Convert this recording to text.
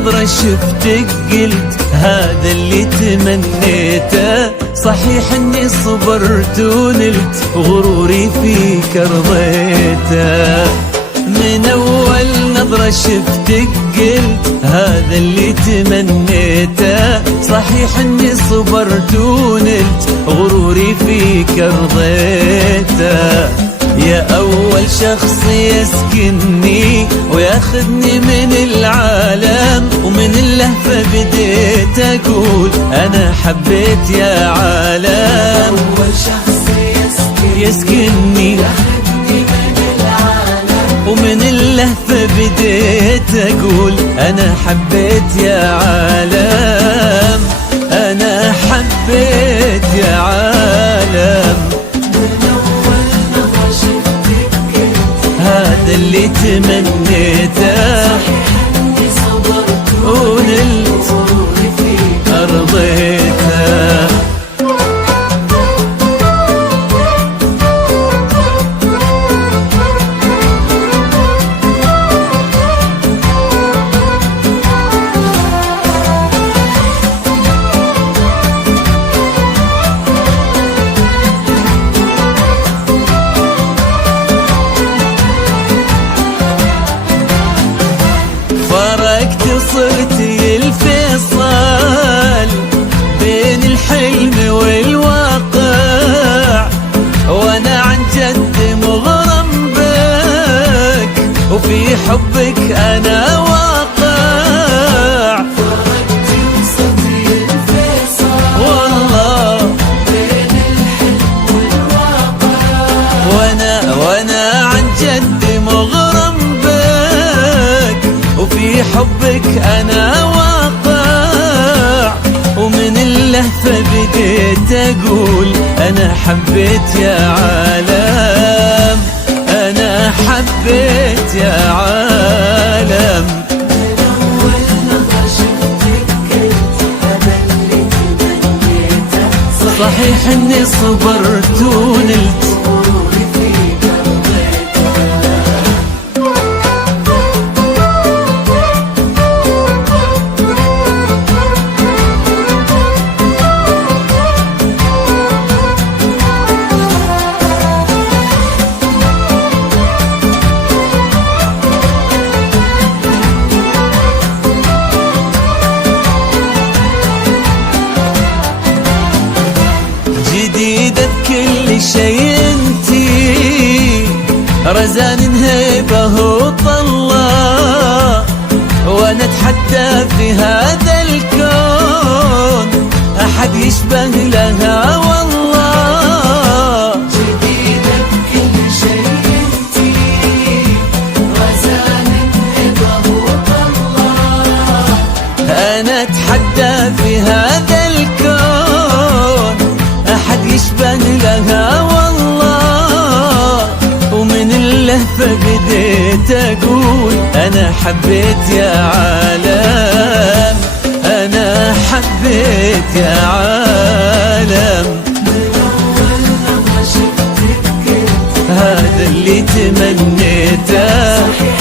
نظرة شفتك قلت هذا اللي تمنيته. صحيح اني صبرت ونلت غروري فيك رضيته. من اول نظرة شفتك قلت هذا اللي تمنيته. صحيح اني صبرت ونلت غروري فيك رضيته. يا أول شخص يسكنني وياخذني من العالم، ومن اللهفة بديت أقول أنا حبيت يا عالم. أول شخص يسكنني ياخذني من العالم، ومن اللهفة بديت أقول أنا حبيت يا عالم. أنا حبيت يا عالم. هذا اللي تمنيته. إني صبرت ونلت غروري فيك رضيته. فرقت صرتي الفيصل بين الحلم والواقع، وانا عن جد مغرم بك وفي حبك انا واقع. فرقت صرتي الفيصل والله بين الحلم والواقع، وانا عن جد مغرم بك وفي حبك انا واقع. ومن اللهفة بديت اقول انا حبيت يا عالم. انا حبيت يا عالم. من أول نظرة شفتك قلت هذا اللي تمنيته. صحيح اني صبرت ونلت غروري فيك رضيته. جديدة بكل شيء انتي، رزان هيبة وطلة، وانا اتحدى في هذا الكون احد يشبه لها والله. جديدة بكل شيء انتي، رزان هبة وطلة، انا اتحدى في هذا الكون احد يشبه لها والله. ومن اللهفة بديت اقول انا حبيت يا عالم. انا حبيت يا عالم. من أول نظرة شفتك قلت هذا اللي تمنيته. صحيح